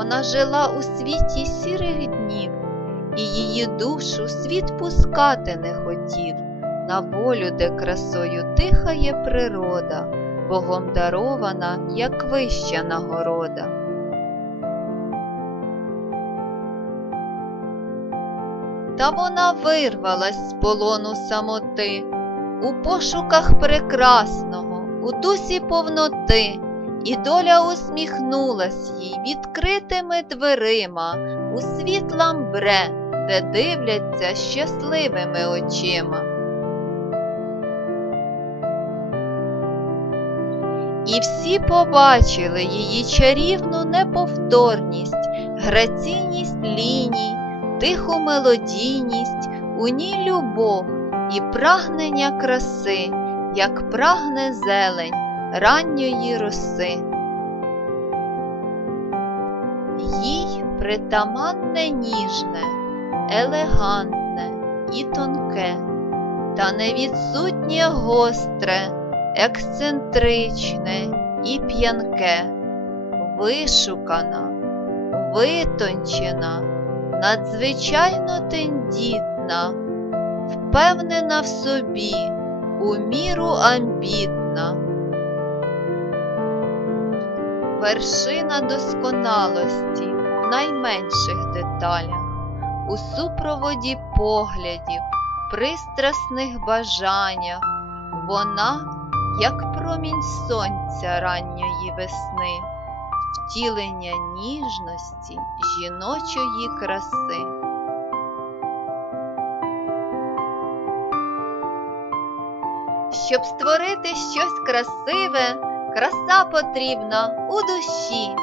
Вона жила у світі сірих днів, і її душу світ пускати не хотів, на волю, де красою дихає природа, Богом дарована, як вища нагорода. Та вона вирвалась з полону самоти, у пошуках прекрасного, у дусі повноти, і доля усміхнулась їй відкритими дверима у світ ламбре, де дивляться щасливими очима. І всі побачили її чарівну неповторність, граційність ліній, тиху мелодійність, у ній любов і прагнення краси, як прагне зелень ранньої роси. Їй притаманне ніжне, елегантне і тонке, та невідсутнє гостре, ексцентричне і п'янке, вишукана, витончена, надзвичайно тендітна, впевнена в собі, у міру амбітна. Вершина досконалості в найменших деталях, у супроводі поглядів, пристрасних бажаннях, вона, як промінь сонця ранньої весни, втілення ніжності жіночої краси. Щоб створити щось красиве, краса потрібна у душі,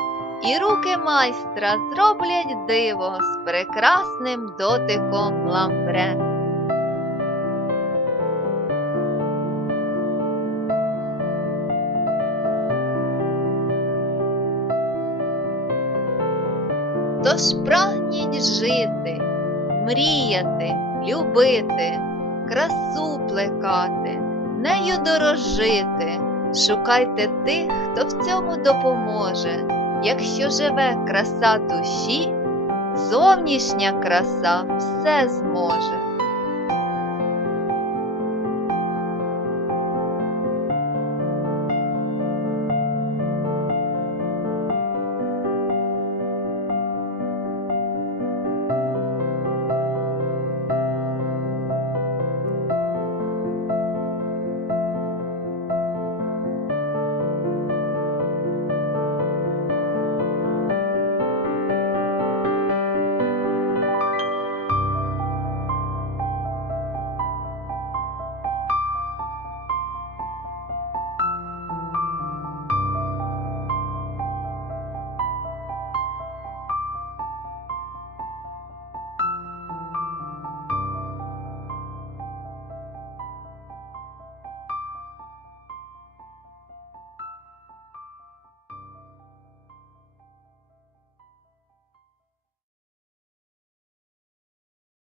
і руки майстра зроблять диво з прекрасним дотиком ламбре. Тож прагніть жити, мріяти, любити, красу плекати, нею дорожити, шукайте тих, хто в цьому допоможе. Якщо живе краса душі, зовнішня краса все зможе.